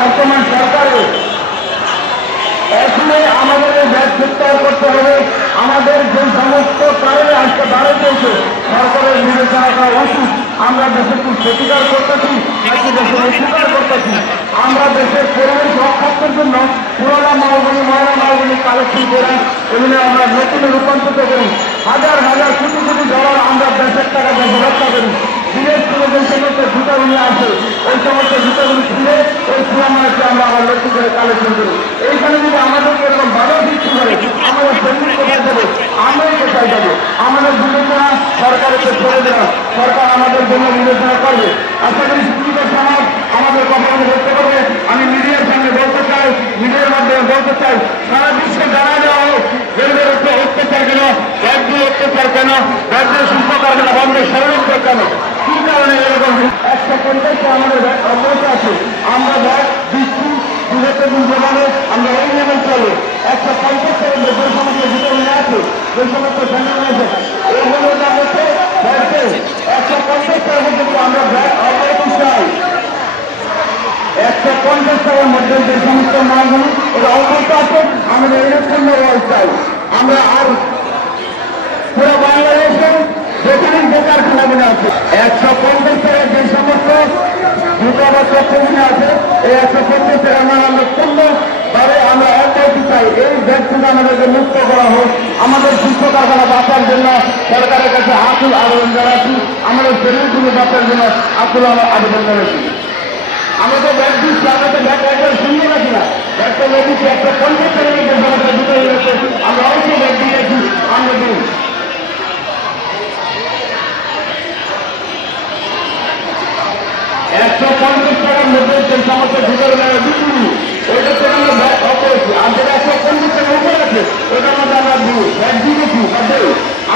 বর্তমান সরকারের এখনই আমাদের ব্যাগ প্রত্যাহার করতে হবে। আমাদের যে সমস্ত কারণে আজকে দাঁড়িয়েছে সরকারের বিবেচনা করা উচিত। আমরা দেশের কি ক্ষতিকার করতেছি নাকি দেশের উপকার করতেছি? আমরা দেশের পরিবেশ রক্ষার জন্য পুরোনো মালগুলি ময়লা মালগুলি কালেকশন করে এগুলো আমরা নতুন রূপান্তরিত করি। হাজার হাজার কোটি কোটি ডলার আমরা দেশের টাকা দেশে রক্ষা করি। বিদেশ থেকে যে সমস্ত জুতাগুলি আসে ওই সমস্ত জুতাগুলি খুলে ওই পুরামাকে আমরা আবার লক্ষ্য করে কালেকশন করি। এইখানে যদি আমাদেরকে এরকম বাধা সৃষ্টি করে আমাদের সৈনিক কোথায় যাবে, আমরাই কোথায় যাবো? আমাদের বিবেচনা সরকারকে ছেড়ে দেওয়া, সরকার আমাদের জন্য বিবেচনা করবে। আশা করি শিক্ষিত সমাজ আমাদের কথাগুলো দেখতে পারবে। আমি মিডিয়ার সামনে বলতে চাই, মিডিয়ার মাধ্যমে বলতে চাই, সারা বিশ্বে জানা দেওয়া হোক রেলওয়ের উপরে অত্যাচার কেন, ব্যাগগুলো অত্যাচার কেন, ব্যাগগুলো শিল্প কারখানা বন্ধের ষড়যন্ত্র কেন, কি কারণে এরকম 150 আমাদের ব্যাগ অবস্থা আছে। আমরা ব্যাগ দিচ্ছি বিগত দিন জমানে আমরা এই নিয়মে চলে 150 টাকার যে সমস্ত ভিটামিন আছে, যে সমস্ত ফ্যামিলি আছে এইগুলো দাম হচ্ছে 150 টাকার মধ্যে আমরা ব্যাগ অবৈধ চাই। 150 টাকার মধ্যে যে সমস্ত মালগুলো ওরা অবৈধ আছে আমাদের ইলেকট্রন চাই। আমরা আর পুরো বাংলাদেশে যেখানে যে কারখানাগুলো আছে 150 টাকার যে সমস্ত আছে এই 150 টাকা আমরা পূর্ণভাবে আমরা অব্যাহত চাই। এই ব্যাগ থেকে আমাদেরকে মুক্ত করা হোক। আমাদের শিল্প কারখানা বাঁচার জন্য সরকারের কাছে আকুল আবেদন জানাচ্ছি। আমাদের শরীরগুলো বাঁচার জন্য আকুল আবেদন জানাচ্ছি। আমরা তো ব্যাগ দিচ্ছি, আমরা তো ব্যাগ একবার শুনবো না কিনা ব্যাগটা ব্যাগ দিচ্ছি 150 টাকা যে সমস্ত দুটো হয়েছে আমরা অবশ্যই ব্যাগ দিয়েছি। আমরা দিন 150 টাকার মধ্যে যে সমস্ত ভিতরে বিক্রি ওইটা থেকে আমরা ব্যাগ অফ করেছি। আর যেটা 150 টাকার উপরে আছে ওইটার মধ্যে আমরা ব্যাগ দিয়েছি।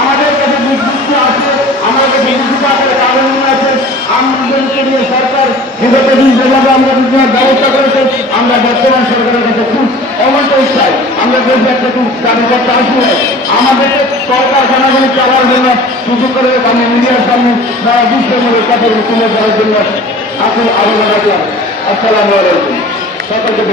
আমাদের কাছে নির্দিষ্ট আছে, আমাদের কাছে নির্দিষ্ট আকারে কাগজ আছে। আমাদেরকে নিয়ে সরকার বিগত দিন যেভাবে আমরা বিভিন্ন ব্যবস্থা করেছে আমরা বর্তমান সরকারের কাছে খুব অমন্তই চাই। আমরা দেশে একটা খুব দাবি করতে আসি আমাদের কলকারখানাগুলি চালার জন্য সুযোগ করে আমি মিডিয়ার সামনে সারা বিশ্বের মধ্যে কথাগুলো তুলে ধরার জন্য আকুল আবেদন রাখলাম। আসসালামু আলাইকুম সকলকে।